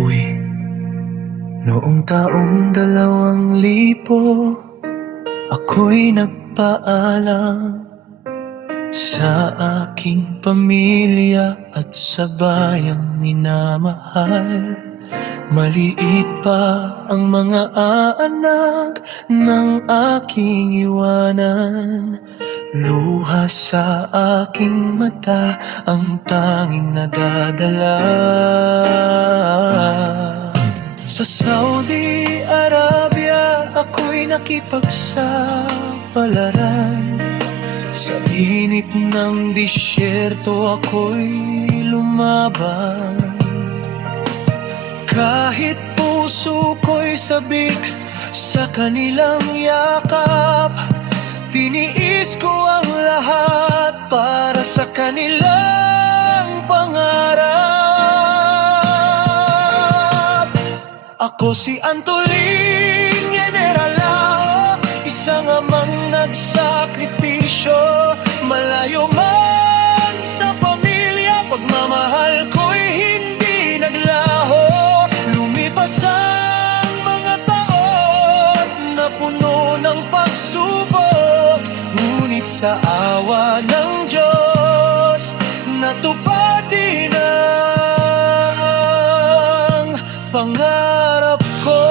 Ako'y noong taong 2000, ako'y nagpaalam sa aking pamilya at sa bayang minamahal. Maliit pa ang mga anak ng aking iwanan. Luha sa aking mata ang tanging nadadala. Sa Saudi Arabia ako'y nakipagsapalaran. Sa init ng disyerto ako'y lumaban. Kahit puso ko'y sabik sa kanilang yakap, tiniis ko ang lahat para sa kanilang pangarap. Ako si Antolin Generalao, isang amang nagsakripisyo. Malayo man sa pamilya, pagmamahal ko'y hindi naglaho. Lumipas ang mga taon na puno ng pagsubok, ngunit sa awa ng Diyos natupad din ang pangarap ko.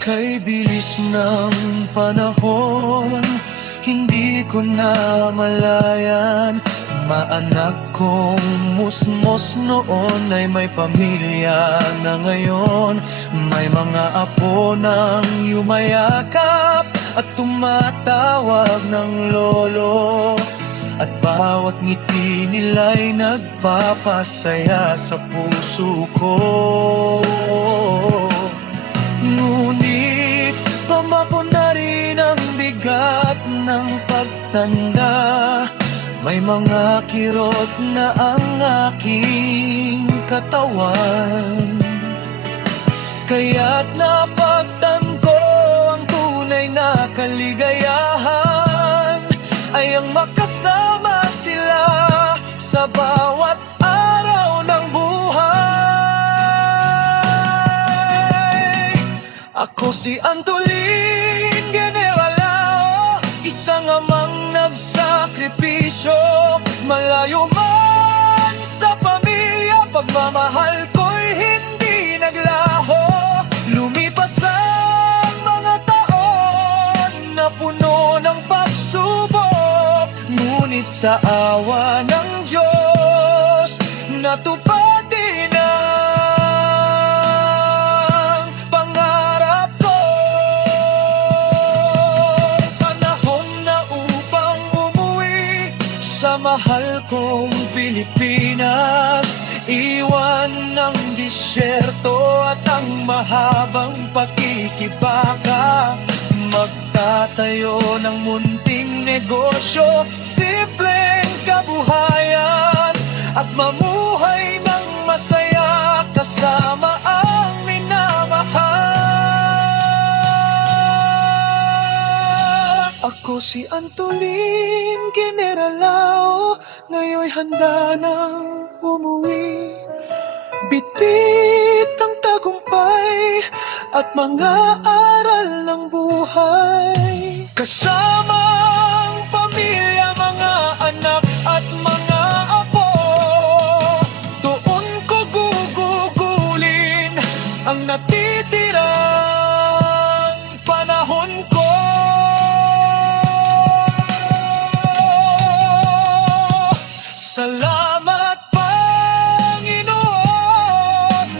Kay bilis ng panahon, hindi ko na malayan. Maanak kong musmos noon ay may pamilya na ngayon. May mga apo nang yumayakap at tumatawag ng lolo. At bawat ngiti nila'y nagpapasaya sa puso ko. Ngunit pamako na rin ang bigat ng pagtanda. May mga kirot na ang aking katawan, kaya't napagtanto ang tunay na kaligayahan ay ang makasama sila sa bawat araw ng buhay. Ako si Antolin Generalao, isang amang nagsakripisyo. Malayo man sa pamilya, pagmamahal ko'y hindi naglaho. Lumipas ang mga taon na puno ng pagsubok, ngunit sa awa ng Diyos natupad din ang pangarap ko. Panahon na upang umuwi sa mahal kong Pilipinas, iwan ng disyerto at ang mahabang pakikibaka. Magtatayo ng munting negosyo, simpleng kabuhayan, at mamuhay ng masaya kasama ang minamahal. Ako si Antolin Generalao, ngayon'y handa nang umuwi. Bitbit ang tagumpay at mga aral ng buhay. Kasama ang pamilya, mga anak at mga apo, doon ko gugugulin ang natitirang panahon ko. Salamat Panginoon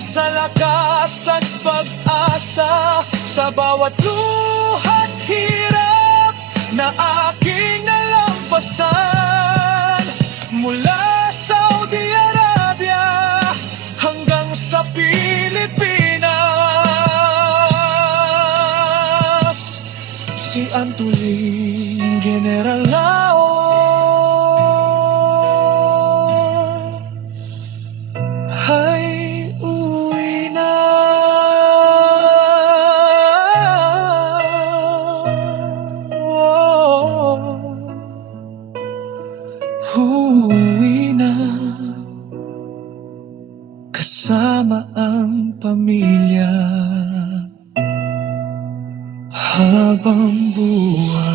sa lakas at pag-asa, sa bawat luha't hirap na aking nalampasan. Mula Saudi Arabia hanggang sa Pilipinas, si Antolin Generalao ay uwi na. Uwi kasama ang pamilya habang buhay.